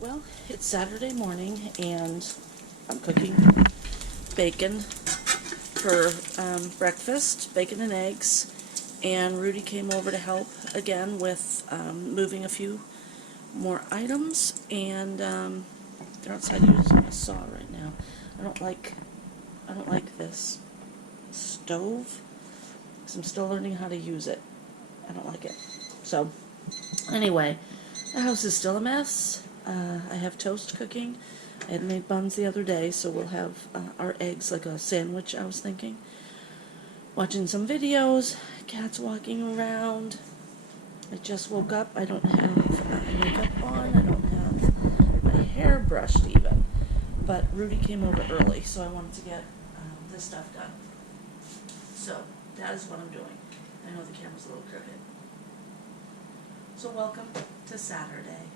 Well, it's Saturday morning and I'm cooking bacon for breakfast, bacon and eggs. And Rudy came over to help again with moving a few more items. And they're outside using a saw right now. I don't like this stove because I'm still learning how to use it. I don't like it. So anyway, the house is still a mess. I have toast cooking. I had made buns the other day, so we'll have our eggs like a sandwich, I was thinking. Watching some videos, cats walking around. I just woke up. I don't have makeup on. I don't have my hair brushed even. But Rudy came over early, so I wanted to get this stuff done. So that is what I'm doing. I know the camera's a little crooked. So welcome to Saturday.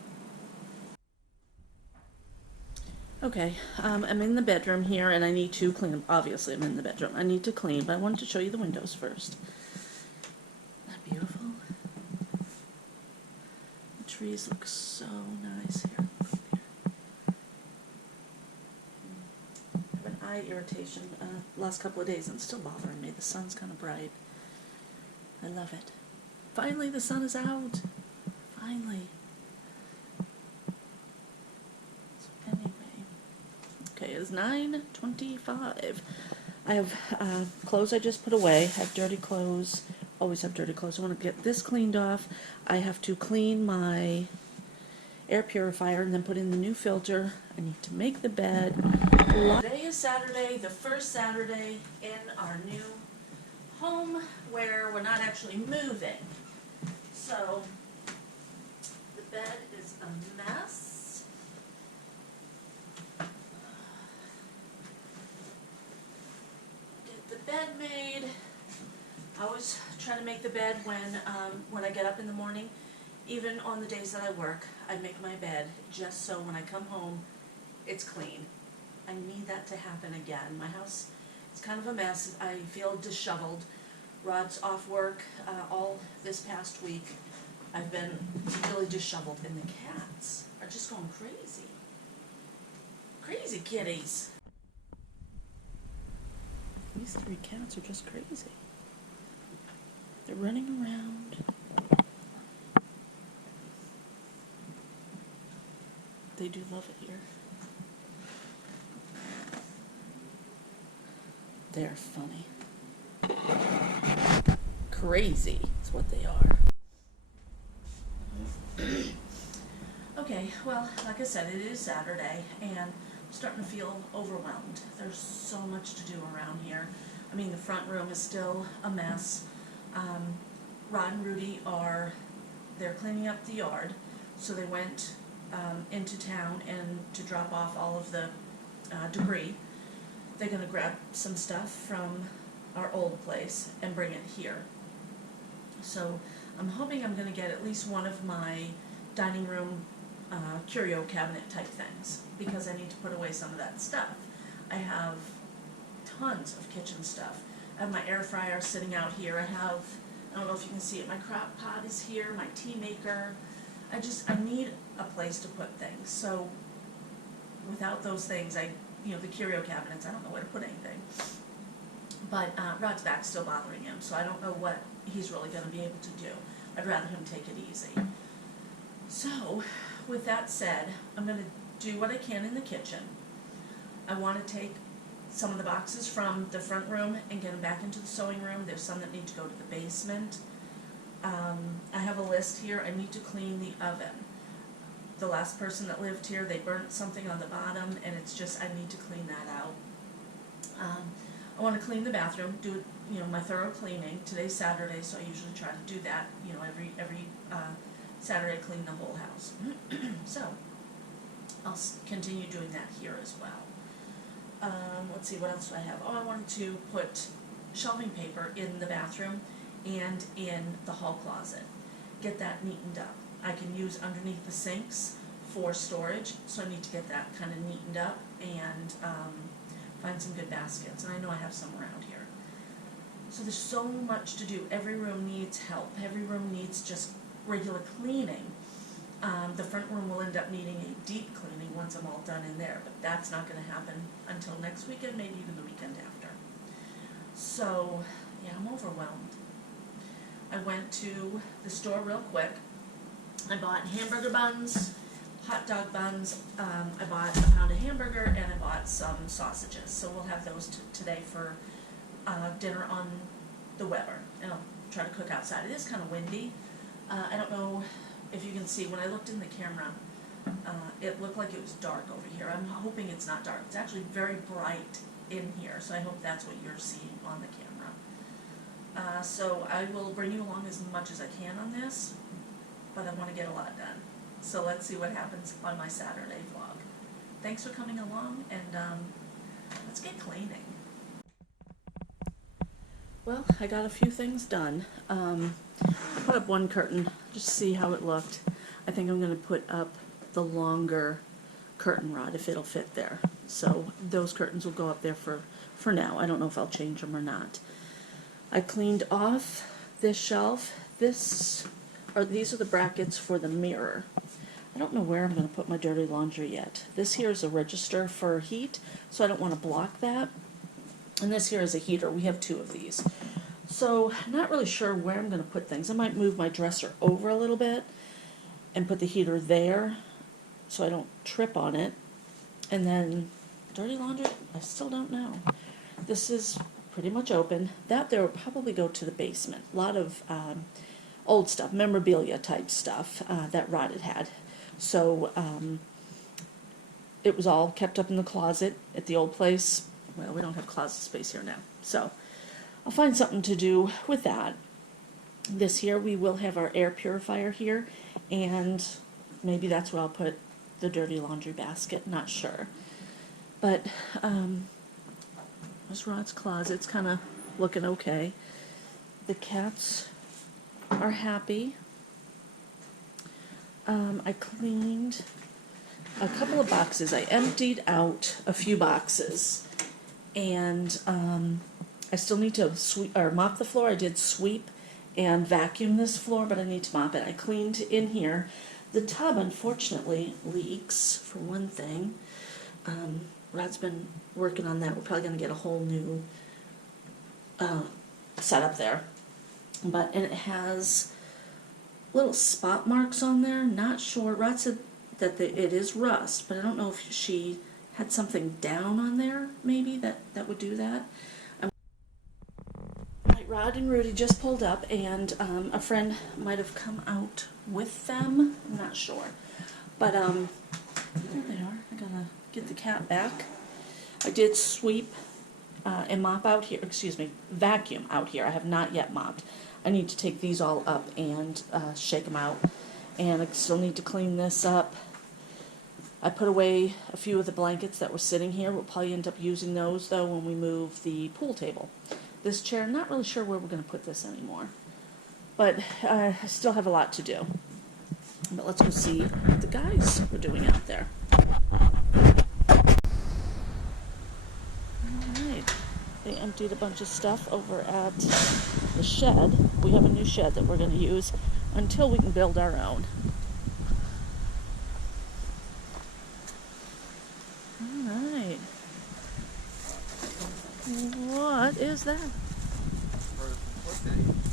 Okay, I'm in the bedroom here and I need to clean. Obviously I'm in the bedroom. I need to clean, but I wanted to show you the windows first. Isn't that beautiful? The trees look so nice here. I have an eye irritation last couple of days and it's still bothering me. The sun's kind of bright. I love it. Finally the sun is out. Finally. So anyway. Okay, it's 9:25. I have clothes I just put away. I have dirty clothes. Always have dirty clothes. I want to get this cleaned off. I have to clean my air purifier and then put in the new filter. I need to make the bed. Today is Saturday, the first Saturday in our new home where we're not actually moving. So the bed is a mess. Get the bed made. I always try to make the bed when I get up in the morning. Even on the days that I work, I make my bed just so when I come home, it's clean. I need that to happen again. My house is kind of a mess. I feel disheveled. Rod's off work all this past week. I've been really disheveled, and the cats are just going crazy. Crazy kitties. These three cats are just crazy. They're running around. They do love it here. They're funny. Crazy is what they are. Okay, well, like I said, it is Saturday, and I'm starting to feel overwhelmed. There's so much to do around here. I mean, the front room is still a mess. Rod and Rudy they're cleaning up the yard, so they went into town and to drop off all of the debris. They're going to grab some stuff from our old place and bring it here. So I'm hoping I'm going to get at least one of my dining room curio cabinet type things because I need to put away some of that stuff. I have tons of kitchen stuff. I have my air fryer sitting out here. I don't know if you can see it, my crock pot is here, my tea maker. I need a place to put things. So without those things, the curio cabinets, I don't know where to put anything. But Rod's back's still bothering him, so I don't know what he's really going to be able to do. I'd rather him take it easy. So, with that said, I'm going to do what I can in the kitchen. I want to take some of the boxes from the front room and get them back into the sewing room. There's some that need to go to the basement. I have a list here. I need to clean the oven. The last person that lived here, they burnt something on the bottom, and it's just, I need to clean that out. I want to clean the bathroom, do my thorough cleaning. Today's Saturday, so I usually try to do that. Every Saturday, clean the whole house. So I'll continue doing that here as well. Let's see, what else do I have? Oh, I wanted to put shelving paper in the bathroom and in the hall closet. Get that neatened up. I can use underneath the sinks for storage, so I need to get that kind of neatened up and find some good baskets. And I know I have some around here. So there's so much to do. Every room needs help. Every room needs just regular cleaning. The front room will end up needing a deep cleaning once I'm all done in there, but that's not gonna happen until next weekend, maybe even the weekend after. So, yeah, I'm overwhelmed. I went to the store real quick. I bought hamburger buns, hot dog buns, I bought a pound of hamburger, and I bought some sausages. So we'll have those today for dinner on the Weber, and I'll try to cook outside. It is kind of windy. I don't know if you can see, when I looked in the camera, it looked like it was dark over here. I'm hoping it's not dark. It's actually very bright in here, so I hope that's what you're seeing on the camera. So I will bring you along as much as I can on this, but I want to get a lot done. So let's see what happens on my Saturday vlog. Thanks for coming along, and let's get cleaning. Well, I got a few things done. I put up one curtain just to see how it looked. I think I'm going to put up the longer curtain rod if it'll fit there. So those curtains will go up there for now. I don't know if I'll change them or not. I cleaned off this shelf. These are the brackets for the mirror. I don't know where I'm going to put my dirty laundry yet. This here is a register for heat, so I don't want to block that. And this here is a heater. We have two of these. So not really sure where I'm going to put things. I might move my dresser over a little bit and put the heater there so I don't trip on it. And then dirty laundry, I still don't know. This is pretty much open. That there will probably go to the basement. A lot of old stuff, memorabilia type stuff that Rod had. So it was all kept up in the closet at the old place. Well, we don't have closet space here now. So I'll find something to do with that. This here, we will have our air purifier here, and maybe that's where I'll put the dirty laundry basket, not sure. But there's Rod's closet. It's kind of looking okay. The cats are happy. I cleaned a couple of boxes. I emptied out a few boxes, and I still need to sweep or mop the floor. I did sweep and vacuum this floor, but I need to mop it. I cleaned in here. The tub, unfortunately, leaks, for one thing. Rod's been working on that. We're probably going to get a whole new setup there. And it has little spot marks on there. Not sure. Rod said that it is rust, but I don't know if she had something down on there, maybe, that would do that. Rod and Rudy just pulled up, and a friend might have come out with them. I'm not sure. But there they are. I gotta get the cat back. I did sweep and mop out here, vacuum out here. I have not yet mopped. I need to take these all up and shake them out. And I still need to clean this up. I put away a few of the blankets that were sitting here. We'll probably end up using those, though, when we move the pool table. This chair, not really sure where we're going to put this anymore. But I still have a lot to do. But let's go see what the guys were doing out there. Alright. They emptied a bunch of stuff over at the shed. We have a new shed that we're going to use until we can build our own. Alright. What is that?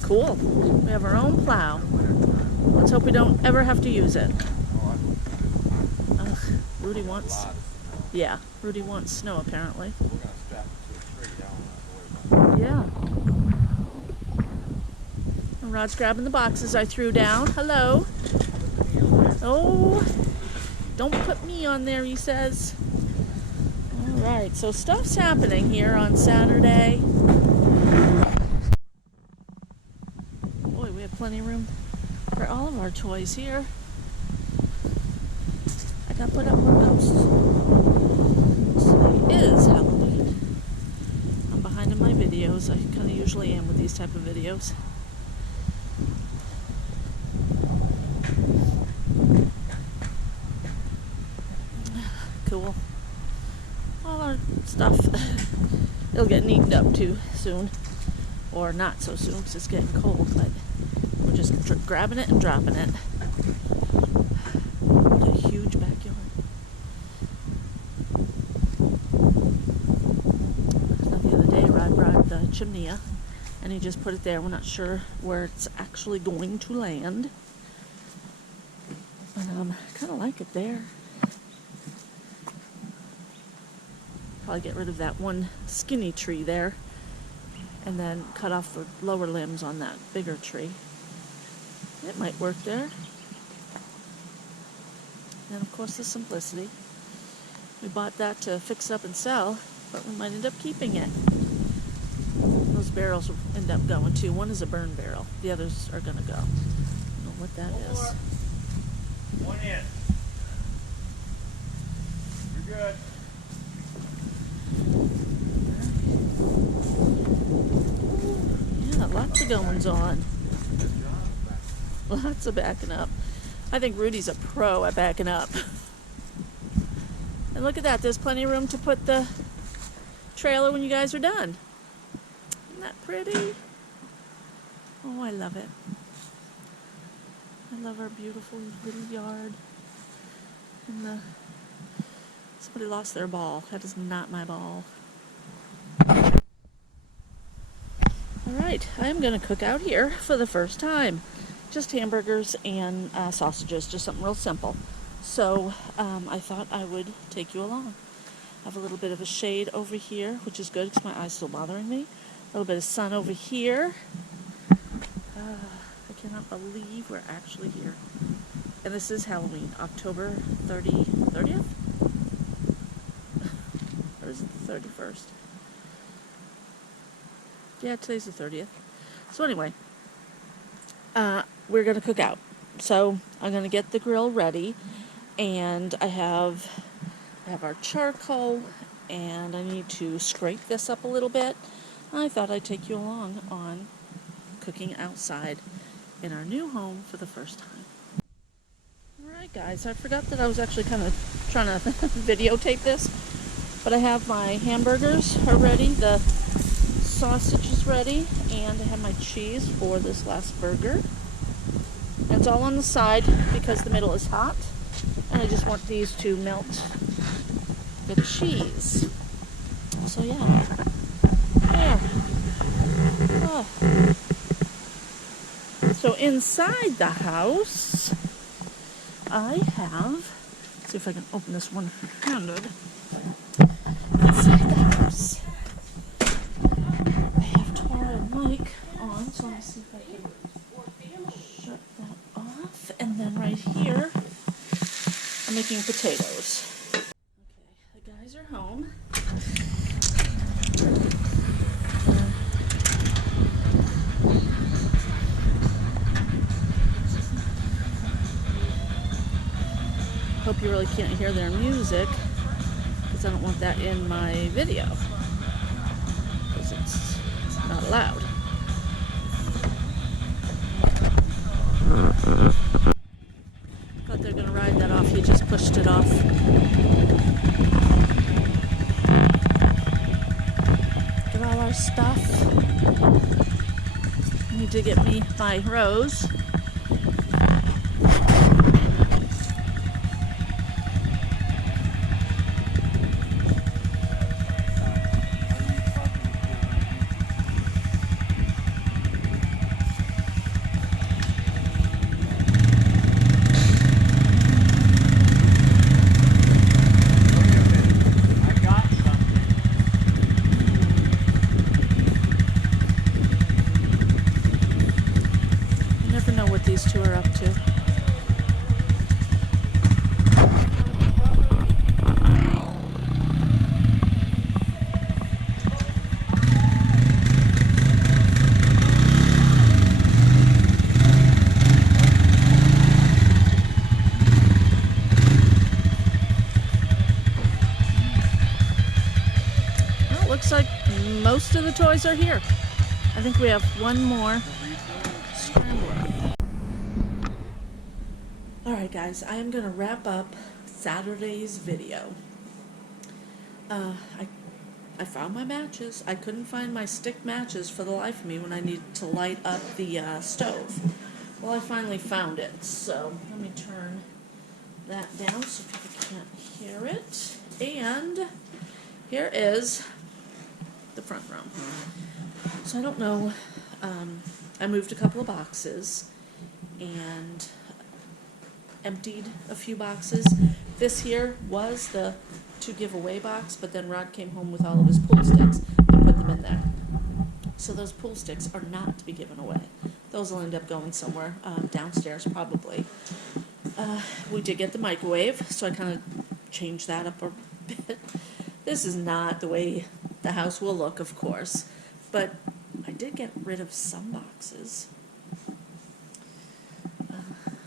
Cool. We have our own plow. Let's hope we don't ever have to use it. Ugh, Rudy wants... Yeah, Rudy wants snow, apparently. Yeah. And Rod's grabbing the boxes I threw down. Hello. Oh, don't put me on there, he says. Alright, so stuff's happening here on Saturday. Boy, we have plenty of room for all of our toys here. I gotta put up more posts. Today is Halloween. I'm behind in my videos. I kind of usually am with these type of videos. Cool. All our stuff, it'll get neatened up too soon, or not so soon because it's getting cold, but we're just grabbing it and dropping it. chimney, and he just put it there. We're not sure where it's actually going to land. But I kind of like it there. Probably get rid of that one skinny tree there, and then cut off the lower limbs on that bigger tree. It might work there. And of course the simplicity. We bought that to fix up and sell, but we might end up keeping it. Those barrels will end up going too. One is a burn barrel. The others are gonna go. I don't know what that is. One in. You're good. Yeah, lots of goings on. Lots of backing up. I think Rudy's a pro at backing up. And look at that, there's plenty of room to put the trailer when you guys are done. Isn't that pretty? Oh, I love it. I love our beautiful little yard. And somebody lost their ball. That is not my ball. Alright, I am going to cook out here for the first time. Just hamburgers and sausages, just something real simple. So I thought I would take you along. I have a little bit of a shade over here, which is good because my eye's still bothering me. A little bit of sun over here. I cannot believe we're actually here. And this is Halloween, October 30th? Or is it the 31st? Yeah, today's the 30th. So anyway, we're going to cook out. So I'm going to get the grill ready, and I have our charcoal, and I need to scrape this up a little bit. I thought I'd take you along on cooking outside in our new home for the first time. Alright guys, I forgot that I was actually kind of trying to videotape this, but I have my hamburgers are ready, the sausage is ready, and I have my cheese for this last burger. And it's all on the side because the middle is hot, and I just want these to melt the cheese. So yeah, there. Oh. So inside the house, I have, let's see if I can open this one-handed. Inside the house, I have Tora and Mike on, so let me see if I can shut that off. And then right here, I'm making potatoes. Okay, the guys are home. Hope you really can't hear their music, because I don't want that in my video, because it's not allowed. Thought they're gonna ride that off. He just pushed it off. Get all our stuff. Need to get me my rose. These two are up to. Well, it looks like most of the toys are here. I think we have one more scrambler. Alright guys, I am going to wrap up Saturday's video. I found my matches. I couldn't find my stick matches for the life of me when I needed to light up the stove. Well, I finally found it, so let me turn that down so people can't hear it. And here is the front room. So I don't know, I moved a couple of boxes and emptied a few boxes. This here was the to give away box, but then Rod came home with all of his pool sticks and put them in there. So those pool sticks are not to be given away. Those will end up going somewhere, downstairs probably. We did get the microwave, so I kind of changed that up a bit. This is not the way the house will look, of course, but I did get rid of some boxes.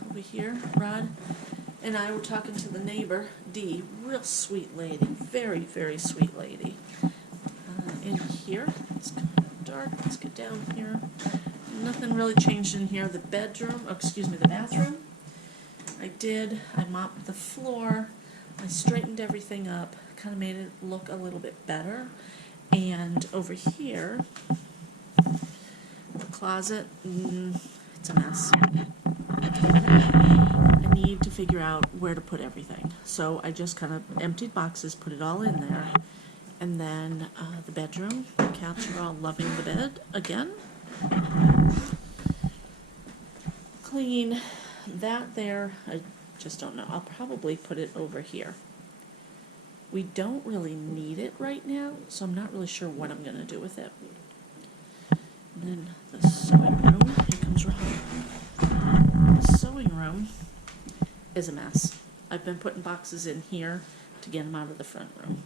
Over here, Rod and I were talking to the neighbor, Dee, real sweet lady, very, very sweet lady. In here, it's kind of dark, let's get down here. Nothing really changed in here. The the bathroom. I mopped the floor, I straightened everything up, kind of made it look a little bit better. And over here, the closet, it's a mess. I need to figure out where to put everything. So I just kind of emptied boxes, put it all in there. And then the bedroom, the cats are all loving the bed again. Clean that there, I just don't know. I'll probably put it over here. We don't really need it right now, so I'm not really sure what I'm going to do with it. And then the sewing room, here comes Rob. The sewing room is a mess. I've been putting boxes in here to get them out of the front room.